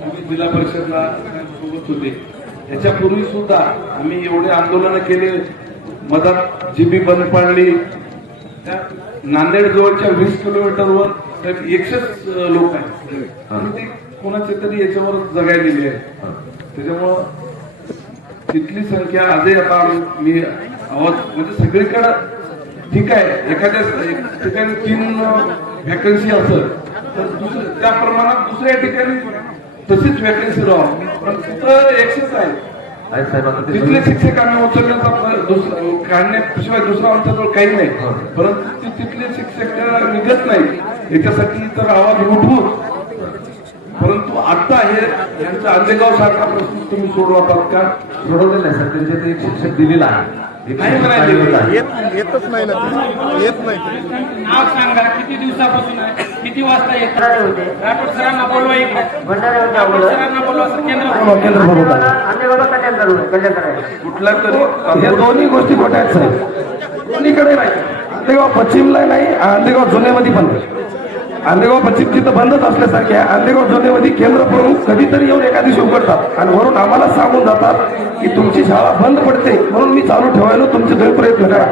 जिल्हा परिषदला सोबत होते. याच्यापूर्वी सुद्धा आम्ही एवढे आंदोलन केले. मधात जीबी बंद पाडली. नांदेड जवळच्या वीस किलोमीटरवर साहेब एकशेच लोक आहेत. आणि ते कोणाचे तरी याच्यावर जगायलेली आहे. त्याच्यामुळं तिथली संख्या आजही आता मी आवाज म्हणजे सगळीकडं ठीक आहे. एखाद्या ठिकाणी तीन व्हॅकन्सी असेल तर दुसरं त्या प्रमाणात दुसऱ्या ठिकाणी तशीच व्हॅकन्सी राहून पण तिथं एकशेच आहे. तिथले शिक्षकांना उचलण्याचा दुसरं काढण्याशिवाय दुसरा आमच्याजवळ काही नाही. परंतु ते तिथले शिक्षक निघत नाही याच्यासाठी तर आवाज उठवू परंतु आता हे यांचा आंबेगाव सारखा प्रश्न तुम्ही सोडवतात का? सोडवलेलं आहे सर. त्यांचे ते एक शिक्षक दिलेला आहे. एक नाही येतच नाही ना. येत नाही. नाव सांगा किती दिवसापासून आहे? किती वाजता येत? राठोड सरांना बोलवा होते राठोड सरांना बोलवा केंद्र कुठला तरी या दोन्ही गोष्टी खोट्या आहेत साहेब दोन्हीकडे नाही. आंदेगाव पश्चिमला नाही आंदेगाव जुन्यामध्ये पण नाही आंदेगाव पश्चिम तिथं बंदच असल्यासारखे आहे. आंदेगाव जुन्यामध्ये केंद्र प्रमुख कधीतरी येऊन एका दिवशी उघडतात. आणि वरून आम्हाला सांगून जातात की तुमची शाळा बंद पडते. म्हणून मी चालू ठेवायला तुमचे दोन प्रयत्न करा.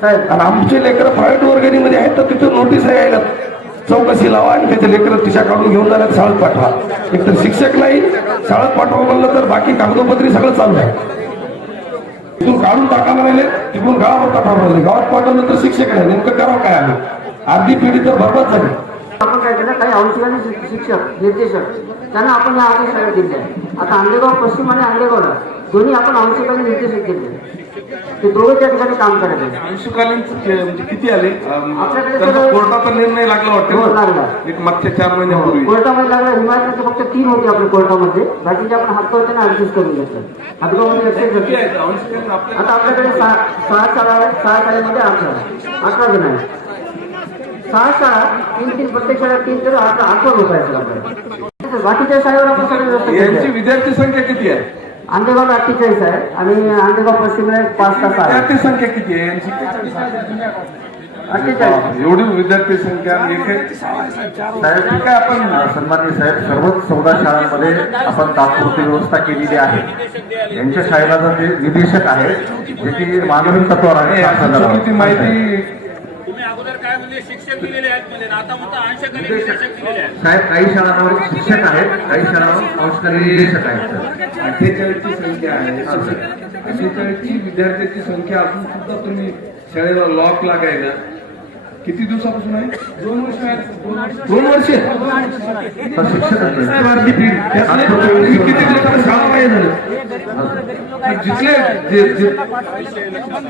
साहेब. आणि आमचे लेकर प्रायव्हेट वर्गणीमध्ये आहेत तर तिथं नोटीस यायला. चौकशी लावा आणि त्याचे लेकर तिच्या काढून घेऊन जाण्यात शाळेत पाठवा. एकतर शिक्षक नाही शाळेत पाठवा म्हणलं तर बाकी कागदोपत्री सगळं चालू आहे. तिथून काढून टाकायला राहिले तिथून गावावर पाठवायला राहिले गावात पाठवलं तर शिक्षक नाही. नेमकं करावं काय आम्ही? अर्धी पिढी तर बरबाद झाली. आपण काय केलं काही शिक- शिक्षक निर्देशक त्यांना आपण या आधी शाळेत दिले. आता आंबेगाव पश्चिम आणि आंबेगावला दोन्ही आपण अंशकालीन निर्देशक दिले. ते दोघे त्या ठिकाणी काम करत आहे अंशकालीन के- म्हणजे किती आले? आपल्याकडे सगळं- कोर्टाचा निर्णय लागला हो, वाटतं. एक मागच्या चार महिन्यापूर्वी. कोर्टामध्ये लागला. हिमाचलचे फक्त तीन होते आपल्या कोर्टामध्ये. बाकीचे आपण हातगावच्या ऍडजस्ट करून घेतलं. हातगावमध्ये लक्षात किती घेतलं. आहेत? अंशकालीन आपल्या आता आपल्याकडे सहा सहा शाळा आहेत. सहा शाळेमध्ये अठरा अठरा जण आहेत. सहा शाळा तीन तीन प्रत्येक शाळा तीन तर लोक आहेत आपल्याकडे बाकीच्या शाळेवर आपण सगळी आहे. विद्यार्थी संख्या किती आहे? आंबेगाव अठ्ठेचाळीस आहे आणि आंबेगाव पश्चिमला एक पाच तास आहे. विद्यार्थी संख्या किती आहे यांची? अठ्ठेचाळीस. एवढी विद्यार्थी संख्या साहेब ठीक आहे आपण सन्माननीय साहेब सर्वच चौदा शाळांमध्ये आपण तात्पुरती व्यवस्था केलेली आहे. यांच्या शाळेला ते निदेशक आहेत जे की मानवी तत्वावर आहे माहिती शिक्षक दिलेले आहेत म्हणजे आता म्हणता अंशकालीन शिक्षक दिलेले आहेत. साहेब काही शाळांवर शिक्षक आहेत काही शाळांवर अंशकालीन निदेशक आहेत. अठ्ठेचाळीसची संख्या आहे. अठ्ठेचाळीसची विद्यार्थ्यांची संख्या असून सुद्धा तुम्ही शाळेला लॉक लागायला किती दिवसापासून आहे? दोन वर्ष आहेत. दोन वर्ष. अर्धी तुम्ही किती शाळा झालं? जिथले जे- जे-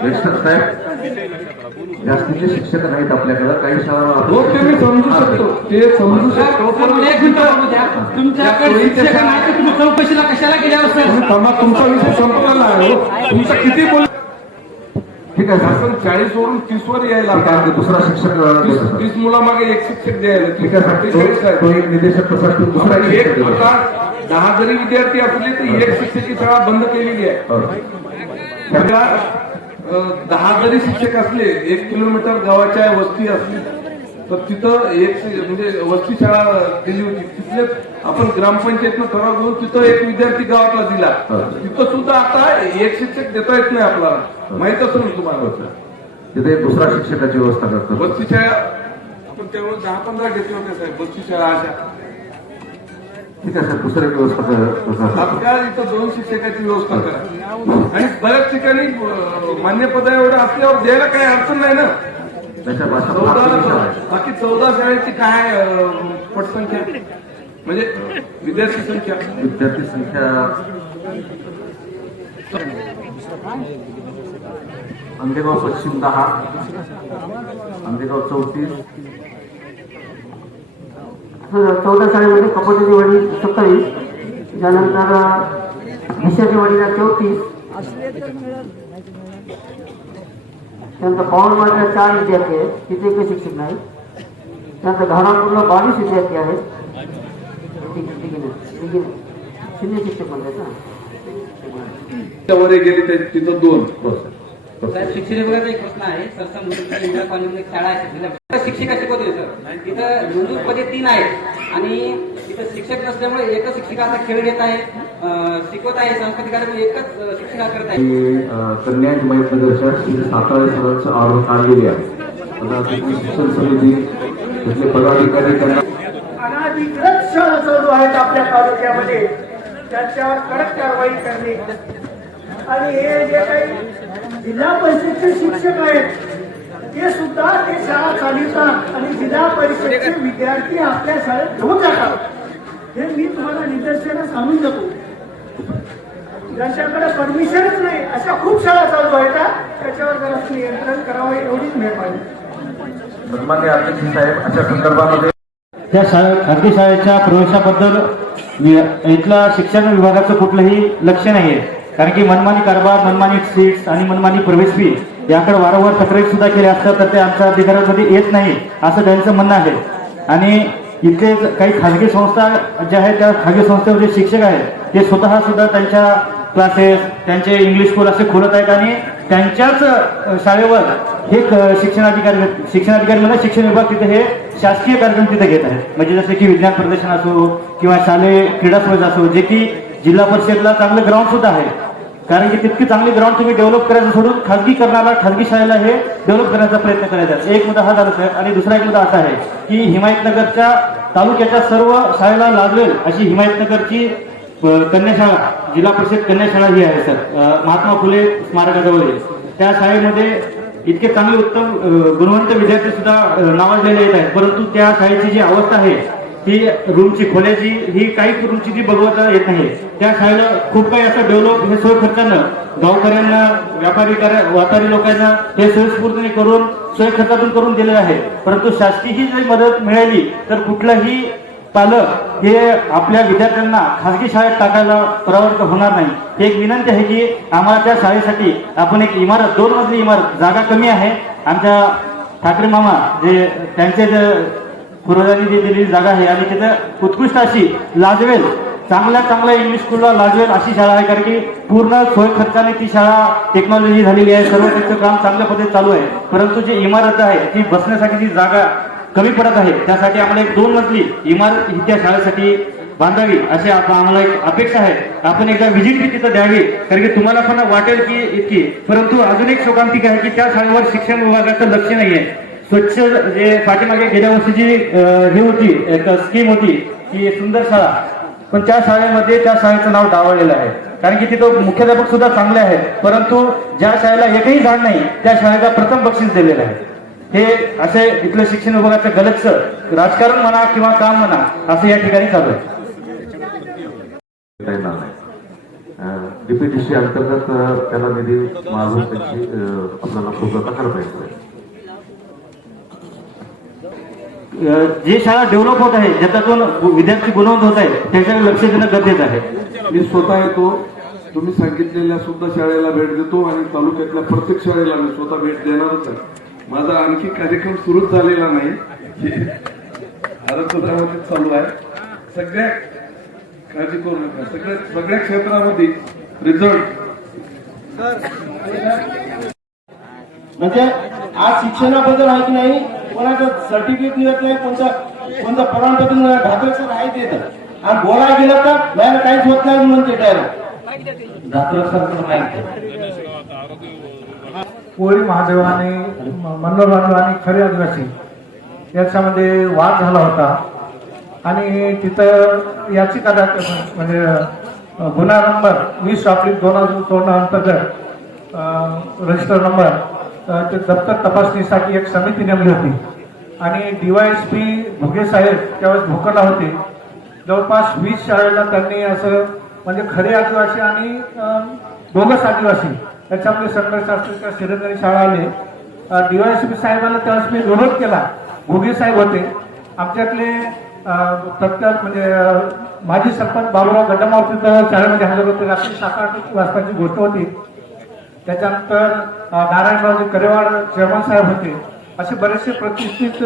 शिक्षक साहेब जास्तीचे शिक्षक नाहीत आपल्याकडे काही शाळा हो ते मी समजू शकतो ते समजू शकतो पण एक मिनिट बघू द्या. तुमच्याकडे शिक्षक नाही तर तुम्ही चौकशीला कशाला गेल्यावर सर तुम्ही थांबा तुमचा विषय संपलेला आहे हो. तुमचं किती बोल ठीक आहे शासन चाळीस वरून तीस वर यायला ठीक आहे, दुसरा शिक्षक अं, तीस देतो, सर. तीस मुलामागे एक शिक्षक द्यायला ठीक आहे सर तो- आहे. एक निदेशक तसा दुसरा एक आपण एक शिक्षक देतो. आता दहा जरी विद्यार्थी असले तर एक शिक्षकी शाळा बंद केलेली आहे हो. दहा जरी शिक्षक असले एक किलोमीटर गावाच्या वस्ती असली तर तिथं एक म्हणजे वस्ती शाळा दिली होती. तिथले आपण ग्रामपंचायतनं ठराव घेऊन तिथं एक विद्यार्थी गावातला दिला. हो. तिथं सुद्धा आता एक शिक्षक देता येत नाही आपल्याला. माहीत असेल तुम्हाला. तिथे एक दुसरा शिक्षकाची व्यवस्था करतो वस्ती शाळा आपण त्यावेळेस दहा पंधरा घेतले होते साहेब. वस्ती शाळा अशा. ठीक आहे सर दुसरी व्यवस्था तात्काळ इथं दोन शिक्षकाची व्यवस्था करा. आणि बऱ्याच ठिकाणी मान्य पद एवढं असल्यावर द्यायला काही अडचण नाही ना. चौदा. बाकी चौदा शाळेची काय पटसंख्या म्हणजे विद्यार्थी संख्या? विद्यार्थी संख्या आंबेगाव पश्चिम दहा आंबेगाव चौतीस चौदा शाळेमध्ये कपाटाची वडील सत्तावीस त्यानंतर भिशाची वडीला चौतीस. त्यानंतर पवनवाडीला चार विद्यार्थी आहेत तिथे एक शिक्षक नाही. त्यानंतर घाणापूरला बावीस विद्यार्थी आहेत. ठीक शिक्षक म्हणतात ना. वर तर तिथं दोन बस. साहेब शिक्षण विभागाचा एक प्रश्न आहे. सरसम इंदिरा कॉलनीमध्ये एक शाळा आहे. जिल्हा- शिक्षिका शिकवते सर. तिथं नोंदणी पदे तीन आहेत. आणि इथं शिक्षक नसल्यामुळे एकच शिक्षिका आता खेळ घेत आहे शिकवत आहे. सांस्कृतिक कार्यक्रम एकच शिक्षिका करत आहे. कन्या महिला श्री सातारा सरांचं ऑर्डर काढलेली आहे. शिक्षण समिती तिथले पदाधिकारी त्यांना अनाधिकृत शाळा चालू आहेत आपल्या तालुक्यामध्ये. त्यांच्यावर कडक कारवाई करणे. आणि हे जे काही जिल्हा परिषदचे शिक्षक आहेत. ते सुद्धा ते शाळा चालवतात आणि जिल्हा परिषदचे विद्यार्थी आपल्या शाळेत घेऊन जातात. हे मी तुम्हाला निदर्शनास आणून देतो. ज्यांच्याकडे परमिशनच नाही अशा खूप शाळा चालू आहेत. त्याच्यावर जरा नियंत्रण करावं एवढीच मेहरबानी. सन्मान्य अध्यक्ष साहेब अशा संदर्भामध्ये त्या शाळे खाजगी शाळेच्या प्रवेशाबद्दल इथला शिक्षण विभागाचं कुठलंही लक्ष नाही आहे कारण की मनमानी कारभार मनमानी सीट्स आणि मनमानी प्रवेश फी याकडे वारंवार तक्रारी सुद्धा केल्या असतात तर ते आमच्या अधिकारामध्ये येत नाही असं त्यांचं म्हणणं आहे. आणि इथे काही खाजगी संस्था ज्या आहेत त्या खाजगी संस्थेवर जे शिक्षक आहेत ते स्वतः सुद्धा त्यांच्या क्लासेस त्यांचे इंग्लिश स्कूल असे खोलत आहेत आणि त्यांच्याच शाळेवर हे शिक्षणाधिकारी शिक्षणाधिकारी म्हणजे शिक्षण विभाग तिथे हे शासकीय कार्यक्रम तिथे घेत आहेत. म्हणजे जसे की विज्ञान प्रदर्शन असो किंवा शालेय क्रीडा स्पर्धा असो जे की जिल्हा परिषदला चांगलं ग्राउंड सुद्धा आहे. कारण की तितकी चांगली ग्राउंड तुम्ही डेव्हलप करायचं सोडून खाजगी करणारा खाजगी शाळेला हे डेव्हलप करण्याचा प्रयत्न करायचा एक मुद्दा हा झाला साहेब आणि दुसरा एक मुद्दा असा आहे की हिमायतनगरच्या तालुक्याच्या सर्व शाळेला लाजवेल अशी हिमायतनगरची कन्याशाळा जिल्हा परिषद कन्याशाळा ही आहे सर. महात्मा फुले स्मारकाजवळ त्या शाळेमध्ये इतके चांगले उत्तम गुणवंत विद्यार्थी सुद्धा नावाजलेले येत आहेत. परंतु त्या शाळेची जी अवस्था आहे ही रूमची खोल्याची ही काही रूमची जी बघवता येत नाही. त्या शाळेला खूप काही असं डेव्हलप हे सोय खर्चानं गावकऱ्यांना व्यापारी व्यापारी लोकांना हे सोयस्फूर्तीने करून सोय खर्चातून करून दिलेलं आहे. परंतु शासकीय ही जरी मदत मिळाली तर कुठलंही पालक हे आपल्या विद्यार्थ्यांना खाजगी शाळेत टाकायला प्रवृत्त होणार नाही. एक विनंती आहे की आम्हाला त्या शाळेसाठी आपण एक इमारत दोन मजली इमारत जागा कमी आहे. आमच्या ठाकरे मामा जे त्यांचे जे पूर्वजांनी जी दिलेली जागा आहे आणि तिथं उत्कृष्ट अशी लाजवेल चांगल्या चांगल्या इंग्लिश स्कूलला लाजवेल अशी शाळा आहे. कारण की पूर्ण सोय खर्चाने ती शाळा टेक्नॉलॉजी झालेली आहे. सर्व त्याचं काम चांगल्या पद्धतीत चालू आहे. परंतु जी इमारत आहे ती बसण्यासाठी जी जागा कमी पडत आहे त्यासाठी आम्हाला एक दोन मजली इमारत ही त्या शाळेसाठी बांधावी अशी आम्हाला एक अपेक्षा आहे. आपण एकदा व्हिजिट बी तिथं द्यावी. कारण की तुम्हाला पण वाटेल की इतकी. परंतु अजून एक शोकांतिक आहे की त्या शाळेवर शिक्षण विभागाचं लक्ष नाही आहे स्वच्छ जे पाठीमागे गेल्या वर्षीची जी ही होती एक स्कीम होती की सुंदर शाळा. पण त्या शाळेमध्ये त्या शाळेचं नाव डावळलेलं आहे. कारण की तिथं मुख्याध्यापक सुद्धा चांगले आहेत परंतु ज्या शाळेला एकही झाड नाही त्या शाळेला प्रथम बक्षीस दिलेलं आहे. हे असे इथलं शिक्षण विभागाचं गलतचं राजकारण म्हणा किंवा काम म्हणा असं या ठिकाणी चालू आहे. डीपीटीसी अंतर्गत त्याला निधी मागून त्यांची आपल्याला पूर्तता करता येते अं, जी शाळा डेव्हलप होत आहे ज्याच्यातून विद्यार्थी गुणवंत होत आहे त्याच्याकडे लक्ष देणं गरजेचं आहे. मी स्वतः येतो तुम्ही सांगितलेल्या सुद्धा शाळेला भेट देतो आणि तालुक्यातल्या प्रत्येक शाळेला मी स्वतः भेट देणारच आहे. माझा आणखी कार्यक्रम सुरूच झालेला नाही. चालू आहे. सगळ्या काळजी करू. नका सगळ्या सगळ्या क्षेत्रामध्ये रिझल्ट म्हणजे आज शिक्षणाबद्दल आहे की नाही? कोणाचं सर्टिफिकेट मिळत नाही कोणतं कोणतं प्रमाणपत्र मिळत सर आहे ते तर. आणि बोलायला गेलं तर बाहेर काहीच होत नाही म्हणते डायरेक्ट कोळी महादेव आणि महादेवाने बांधव आणि खरे आदिवासी. याच्यामध्ये वाद झाला होता. आणि तिथं याचिका दाखल म्हणजे गुन्हा नंबर वीस आपली दोन हजार चौदा अंतर्गत रजिस्टर नंबर दप्तर तपासणीसाठी एक समिती नेमली होती. आणि डीवायएसपी भुगे साहेब त्यावेळेस भोकरला होते. जवळपास वीस शाळेला त्यांनी असं म्हणजे खरे आदिवासी आणि बोगस आदिवासी याच्यामध्ये संघर्षशास्त्रीच्या शिरंदरी शाळा आले. डीवायएसपी साहेबांना त्यावेळेस मी विरोध केला. भुगे साहेब होते. आमच्यातले तत्काळ म्हणजे माजी सरपंच बाबूराव गड्डमावर तिथं शाळेमध्ये हजर होते. रात्री सात आठ वाजताची गोष्ट होती. त्याच्यानंतर अं, नारायणरावजी करेवाड चेअरमन साहेब होते. असे बरेचसे प्रतिष्ठित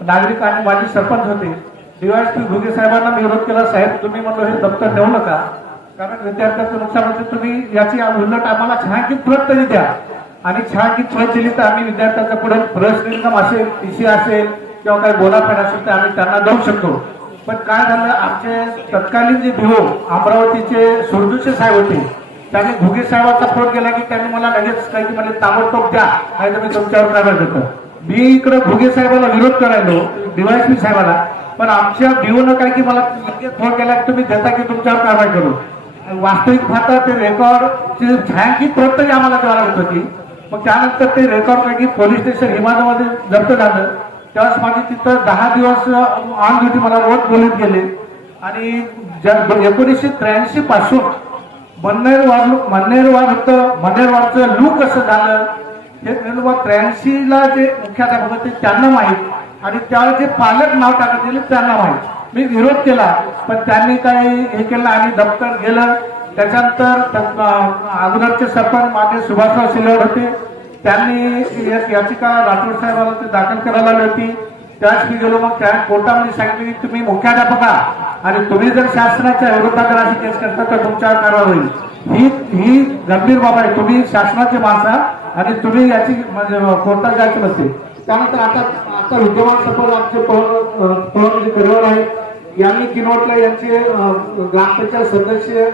नागरिक आणि माजी सरपंच होते. डीवायएसपी घुगे साहेबांना मी विरोध केला. साहेब तुम्ही म्हणलो हे दप्तर नेऊ नका. कारण विद्यार्थ्यांचं नुकसान होते तुम्ही याची उलट आम्हाला छायांकित प्रत तरी द्या. आणि छायांकित प्रत दिली तर आम्ही विद्यार्थ्यांच्या पुढे प्रश्न इन्कम असेल टीसी असेल किंवा काही बोलाफेड असेल तर आम्ही त्यांना देऊ शकतो. पण काय झालं आमचे तत्कालीन जे भिओ अमरावतीचे सुरजूचे साहेब होते त्याने घुगे साहेबांचा फोन केला की त्यांनी मला लगेच काही म्हणजे ताबडतोब द्या. नाही तर मी तुमच्यावर कारवाई करतो. मी इकडे घुगे साहेबाला विरोध करायलो डीवायसपी साहेबाला पण आमच्या भिओनं काय की मला लगेच फोन केला की तुम्ही देता की तुमच्यावर कारवाई करू. वास्तविक पाहता ते रेकॉर्डची छायांकित प्रत तरी आम्हाला द्यावा लागत होती. मग त्यानंतर ते रेकॉर्ड पैकी की पोलीस स्टेशन हिमालयामध्ये जप्त झालं. त्यावेळेस माझी तिथं दहा दिवस ऑन ड्युटी मला रोज बोलत गेले. आणि ज- एकोणीसशे त्र्याऐंशी पासून मन्नेरवाड मन्नेरवाड होतं. मन्नेरवाडचं लू कसं झालं? हे नेमकं त्र्याऐंशी ला जे मुख्याध्यापक होते त्यांना माहीत. आणि त्यावेळेस जे पालक नाव टाकत गेले त्यांना माहीत. मी विरोध केला पण त्यांनी काही हे केलं आणि दप्तर गेलं. त्याच्यानंतर अगोदरचे सरपंच मान्य सुभाषराव शिलेवर होते. त्यांनी याचिका राठोड साहेबांना दाखल करायला आली होती. त्याच मी गेलो मग त्या कोर्टामध्ये सांगितलं की तुम्ही मुख्याध्यापका आणि तुम्ही जर शासनाच्या विरोधात जर अशी केस करता तर तुमच्यावर कारवाई होईल. ही ही गंभीर बाब आहे. तुम्ही शासनाचे माणसा आणि तुम्ही याची म्हणजे, कोर्टात जायचं नसते. त्यानंतर आता आता विद्यमान सरपंच आमचे पवार परिवार आहेत यांनी किनवटला यांचे ग्रामपंचायत सदस्य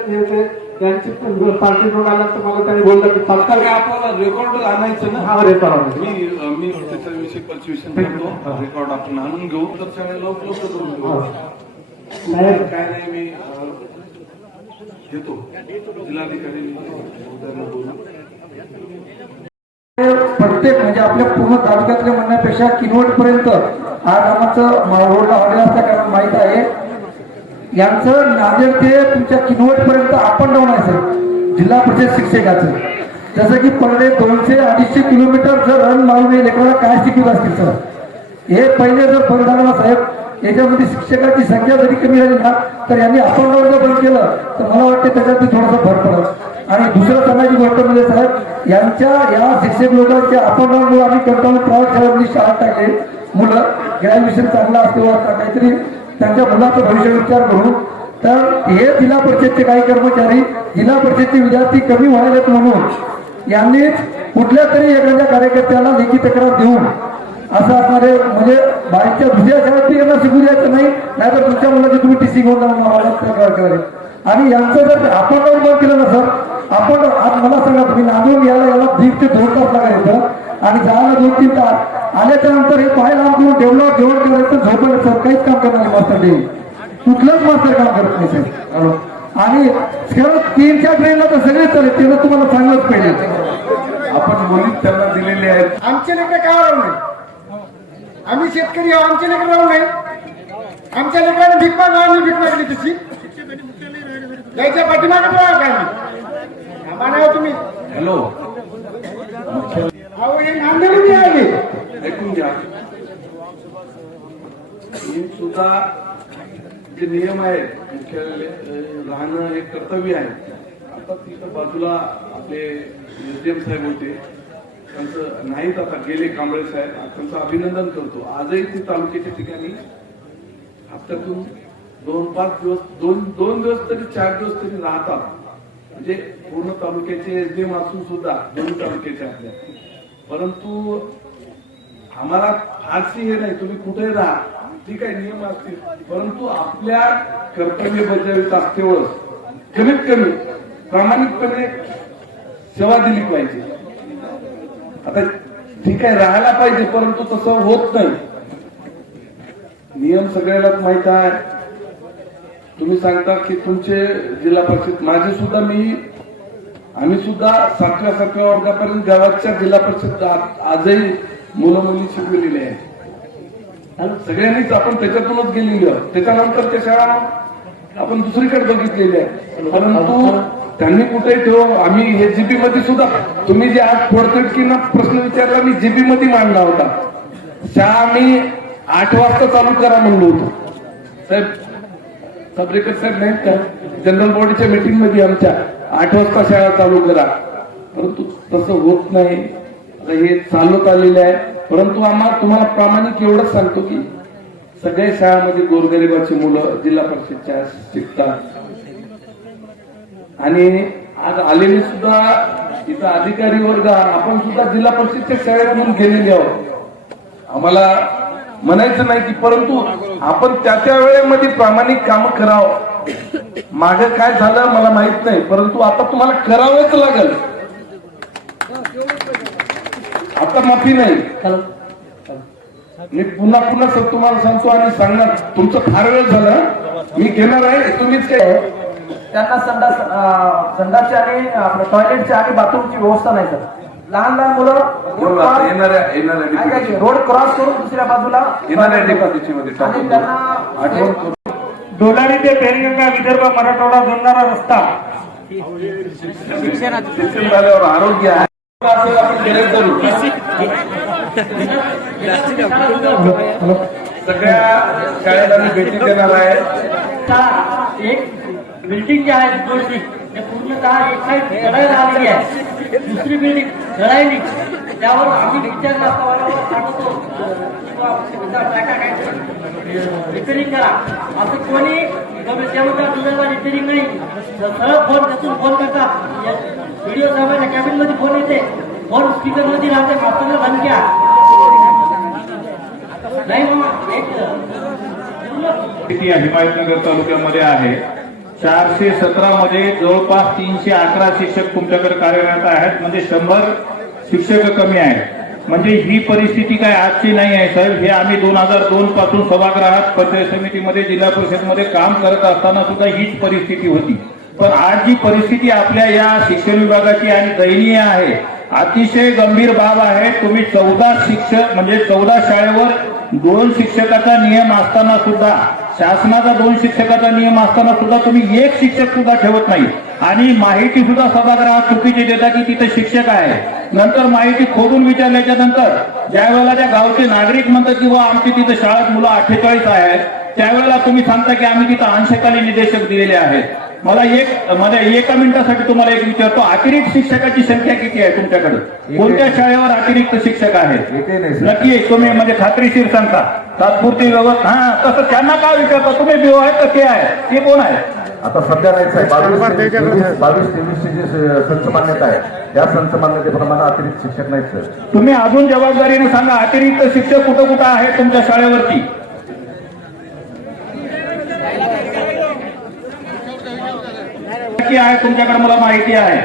त्यांची पार्टी नोंद आल्यानंतर मला त्यांनी बोललं की तात्काळ काय आपल्याला रेकॉर्ड आणायचं ना? हा रेकॉर्ड मी मी त्याच्याविषयी पर्च्युएशन करतो रेकॉर्ड आपण आणून घेऊ तर सगळ्यांना उपलब्ध करून हो. साहेब काय नाही मी घेतो. जिल्हाधिकारी प्रत्येक म्हणजे आपल्या पूर्ण तालुक्यातल्या म्हणण्यापेक्षा किनवट पर्यंत आज आमचं रोडला हॉटेल असल्या कारण माहीत आहे. यांचं नांदेड ते तुमच्या किनवट पर्यंत अप डाऊन आहे सर. जिल्हा परिषद शिक्षकाचं. जसं की पहिले दोनशे अडीचशे किलोमीटर जर रन लावून लेकराला काय शिकवत असतील सर? हे पहिले जर पंतप्रधान साहेब याच्यामध्ये शिक्षकाची संख्या जरी कमी झाली ना तर यांनी आपण डाऊन जर बंद केलं तर मला वाटतं त्याच्यात थोडासा भर पडत आणि दुसरं सांगायची गोष्ट म्हणजे साहेब यांच्या या शिक्षक लोकांच्या आपण डाऊनमुळे आम्ही कंटाळून प्रवास शाळा टाकले. मुलं ग्रॅज्युएशन चांगला असतो काहीतरी त्यांच्या मुलाचं भविष्य विचार करून तर हे जिल्हा परिषदचे काही कर्मचारी जिल्हा परिषदचे विद्यार्थी कमी व्हायलेत म्हणून यांनीच कुठल्या तरी एखाद्या कार्यकर्त्याला लेखी तक्रार देऊन असं असणारे म्हणजे बाईकच्या दुसऱ्या शाळेत यांना शिकू द्यायचं नाही नाहीतर तुमच्या मुलाची तुम्ही टी सी घेऊन जाऊन तक्रार करावी. आणि यांचं जर आपण बंद केलं ना सर? आपण आज मला सांगा तुम्ही नांदून याला याला दीड ते दोन तास लागायचं आणि जायला दोन तीन तास. आल्याच्यानंतर हे पाय लांब करून डेव्हलप जेवण करायचं झोपलं सर काहीच काम करणार नाही मास्तर डे कुठलंच मास्तर काम करत नाही सर आणि खरं तीन चार ट्रेनला तर सगळे चालेल त्याला तुम्हाला चांगलंच पाहिजे. आपण मुलीत त्यांना दिलेले आहेत. आमचे लेकर का राहू नये? आम्ही शेतकरी आहो आमचे लेकर राहू नये. आमच्या लेकरांनी भीक मागा आम्ही भीक मागली तशी. याच्या पाठीमागे राहा का आम्ही आम्हाला तुम्ही. हॅलो. ऐकून घ्या. मी सुद्धा जे नियम आहेत मुख्यालय राहणं हे कर्तव्य आहे. आता तिथं बाजूला आपले एसडीएम साहेब होते. त्यांचं नाहीत आता गेले कांबळे साहेब. त्यांचं अभिनंदन करतो. आजही ते तालुक्याच्या ठिकाणी हप्त्यातून दोन पाच दिवस दोन दोन दिवस तरी चार दिवस तरी राहतात. म्हणजे पूर्ण तालुक्याचे एसडीएम असून सुद्धा दोन तालुक्याचे आपल्या. परंतु आम्हाला फारसी हे नाही तुम्ही कुठे राहा? ठीक आहे नियम असतील. परंतु आपल्या कर्तव्य बजावित असतेवर कमीत कमी प्रामाणिकपणे सेवा दिली पाहिजे. आता ठीक आहे राहायला पाहिजे परंतु तसं होत नाही. नियम सगळ्यालाच माहीत आहे. तुम्ही सांगता की तुमचे जिल्हा परिषद माझे सुद्धा मी आम्ही सुद्धा सातव्या सातव्या वर्गापर्यंत गावाच्या जिल्हा परिषद आजही मुलं मुली शिकवलेले आहेत. आणि सगळ्यांनीच आपण त्याच्यातूनच गेलेलो आहोत. त्याच्यानंतरच्या शाळा आपण दुसरीकडे बघितलेल्या आहेत. परंतु त्यांनी कुठे ठेव आम्ही हे जीबी मध्ये सुद्धा तुम्ही जे आज फोडतडकीना प्रश्न विचारला मी जीबी मध्ये मांडला होता. शाळा आम्ही आठ वाजता चालू करा म्हणलो होतो. साहेब सबरेकर साहेब नाहीत का? जनरल बॉडीच्या मीटिंगमध्ये आमच्या. आठ वाजता शाळा चालू करा? परंतु तसं होत नाही. आता हे चालत आलेलं आहे. परंतु आम्हाला तुम्हाला प्रामाणिक एवढंच सांगतो की सगळ्या शाळांमध्ये गोरगरिबाची मुलं जिल्हा परिषदच्या शिकतात. आणि आज आलेले सुद्धा इथं अधिकारी वर्ग आपण सुद्धा जिल्हा परिषदच्या शाळेमधून गेलेले आहोत. आम्हाला म्हणायचं नाही की परंतु आपण त्या त्या वेळेमध्ये प्रामाणिक काम करावं. मागे काय झालं मला माहीत नाही परंतु आता तुम्हाला करावंच लागेल. आता माफी नाही. मी पुन्हा पुन्हा सर तुम्हाला सांगतो आणि सांगणार. तुमचं फार वेळ झाला. मी घेणार आहे. तुम्हीच काय त्यांना संडास संडासची आणि टॉयलेटची आणि बाथरूमची व्यवस्था नाही सर. लहान लहान मुलं road cross- deputy- road cross करून दुसऱ्या बाजूला आणि द्या. त्यांना डोलारी ते पेरगंगा विदर्भ मराठवाडा जोडणारा रस्ता. आरोग्य सगळ्या शाळेला मी भेटी देणार आहे. एक बिल्डिंग जी आहे दोनची ते पूर्णतः एक साईड चढायला आहे? दुसरी बिल्डिंग चढायली त्यावर आम्ही विचार सांगतो. किंवा टाका काय रिपेरिंग करा. असं कोणी त्यामध्ये आपल्याला रिपेरिंग नाही सरळ फोन त्यातून फोन करतात व्हिडिओ साहेबांच्या कॅबिनमध्ये फोन येते. फोन स्पीकरमध्ये राहते. मास्टरला घ्या नाही मामा एक हिमायतनगर तालुक्यामध्ये आहे. चारशे सतरा मध्ये जवळपास तीनशे अकरा शिक्षक तुमच्याकडे कार्यरत आहेत. म्हणजे शंभर शिक्षक कमी आहेत. म्हणजे ही परिस्थिती काय आजची नाही आहे साहेब हे आम्ही दोन हजार दोन पासून सभागृहात पंचायत समितीमध्ये जिल्हा परिषदमध्ये काम करत असताना सुद्धा हीच परिस्थिती होती. पण आज जी परिस्थिती आपल्या या शिक्षण विभागाची आणि दयनीय आहे अतिशय गंभीर बाब आहे. तुम्ही चौदा शिक्षक म्हणजे चौदा शाळेवर दोन शिक्षकाचा नियम असताना सुद्धा शासनाचा दोन शिक्षकाचा नियम असताना सुद्धा तुम्ही एक शिक्षक सुद्धा ठेवत नाही. आणि माहिती सुद्धा सभागृहात चुकीची देता की तिथे शिक्षक आहे. नंतर माहिती खोदून विचारल्याच्या नंतर ज्या वेळेला त्या गावचे नागरिक म्हणतात की बुवा आमची तिथे शाळेत मुलं अठ्ठेचाळीस आहेत. त्यावेळेला तुम्ही सांगता की आम्ही तिथं अंशकाली निदेशक दिलेले आहेत. मला एक मला एका मिनिटासाठी तुम्हाला एक विचारतो. अतिरिक्त शिक्षकाची संख्या किती आहे तुमच्याकडे? कोणत्या शाळेवर अतिरिक्त शिक्षक आहेत? नाही. नक्की तुम्ही म्हणजे खात्रीशीर सांगता. तात्पुरती व्यवस्था हा तसं त्यांना काय विचारता? तुम्ही बिओ आहे का? ते आहे ते कोण आहे आता सध्या नाही साहेब. बावीस तेवीस बावीस तेवीसची जी संच मान्यता आहे त्या संच मान्यतेप्रमाणे अतिरिक्त शिक्षक नाहीत सर. तुम्ही अजून जबाबदारीने सांगा अतिरिक्त शिक्षक कुठं कुठं आहे तुमच्या शाळेवरती? नक्की आहे तुमच्याकडे मला माहिती आहे.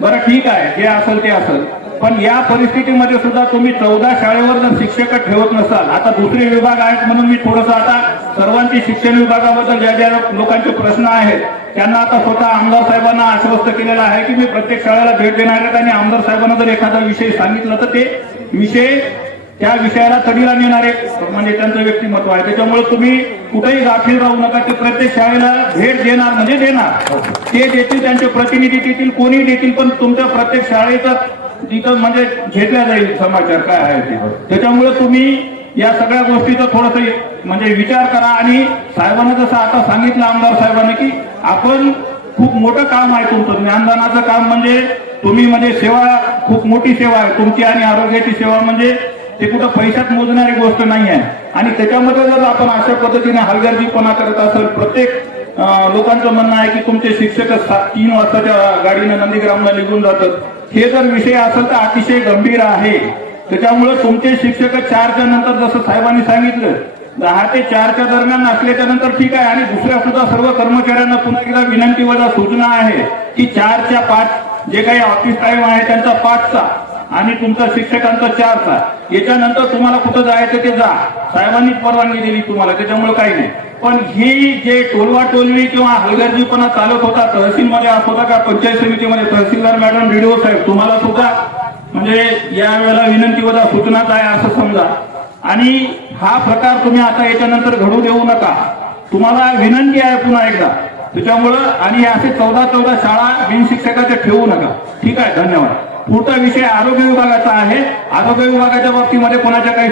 बरं ठीक आहे जे असेल ते असेल. पण या परिस्थितीमध्ये सुद्धा तुम्ही चौदा शाळेवर जर शिक्षक ठेवत नसाल आता दुसरे विभाग आहेत म्हणून मी थोडस आता सर्वांची शिक्षण विभागाबद्दल ज्या ज्या लोकांचे प्रश्न आहेत त्यांना आता स्वतः आमदार साहेबांना आश्वस्त केलेलं आहे की मी प्रत्येक शाळेला भेट देणार आहेत आणि आमदार साहेबांना जर एखादा विषय सांगितलं तर ते विषय त्या विषयाला तडीला नेणारे म्हणजे त्यांचं व्यक्तिमत्व आहे. त्याच्यामुळे तुम्ही कुठेही गाफील राहू नका ते प्रत्येक शाळेला भेट देणार म्हणजे देणार. ते देतील त्यांचे प्रतिनिधी देतील कोणी देतील पण तुमच्या प्रत्येक शाळेचा तिथं म्हणजे घेतला जाईल समाचार काय आहे ते. त्याच्यामुळे तुम्ही या सगळ्या गोष्टीचा थोडस म्हणजे विचार करा आणि साहेबांना जसं आता सांगितलं आमदार साहेबांनी की आपण खूप मोठं काम आहे तुमचं. ज्ञानदानाचं काम म्हणजे तुम्ही म्हणजे सेवा खूप मोठी सेवा आहे. तुमची आणि आरोग्याची सेवा म्हणजे ते कुठं पैशात मोजणारी गोष्ट नाही आहे आणि त्याच्यामध्ये जर आपण अशा पद्धतीने हलगर्जीपणा करत असेल प्रत्येक लोकांचं म्हणणं आहे की तुमचे शिक्षक सात- तीन वाजताच्या गाडीनं नंदीग्रामला निघून जातात. हे जर विषय असेल तर अतिशय गंभीर आहे. त्याच्यामुळे तुमचे शिक्षक चारच्या नंतर जसं साहेबांनी सांगितलं दहा ते चारच्या दरम्यान असल्याच्या नंतर ठीक आहे. आणि दुसऱ्या सुद्धा सर्व कर्मचाऱ्यांना पुन्हा एकदा विनंती वजा सूचना आहे की चारच्या पाच जे काही ऑफिस टाइम आहे त्यांचा पाचचा. आणि तुमचा शिक्षकांचा चारचा याच्यानंतर तुम्हाला कुठं जायचं ते जा. साहेबांनीच परवानगी दिली तुम्हाला त्याच्यामुळे काही नाही. पण ही जे टोलवा टोलवी किंवा हलगर्जीपणा चालत होता तहसीलमध्ये असं होता का पंचायत समितीमध्ये? तहसीलदार मॅडम व्हिडिओ साहेब तुम्हाला सुद्धा म्हणजे या वेळेला विनंती वजा सूचनाच आहे असं समजा. आणि हा प्रकार तुम्ही आता याच्यानंतर घडू देऊ नका. तुम्हाला विनंती आहे पुन्हा एकदा. त्याच्यामुळं आणि असे चौदा चौदा शाळा बिनशिक्षकाच्या ठेवू नका. ठीक आहे धन्यवाद. पुढचा विषय आरोग्य विभागाचा आहे. आरोग्य विभागाच्या बाबतीमध्ये कोणाच्या काही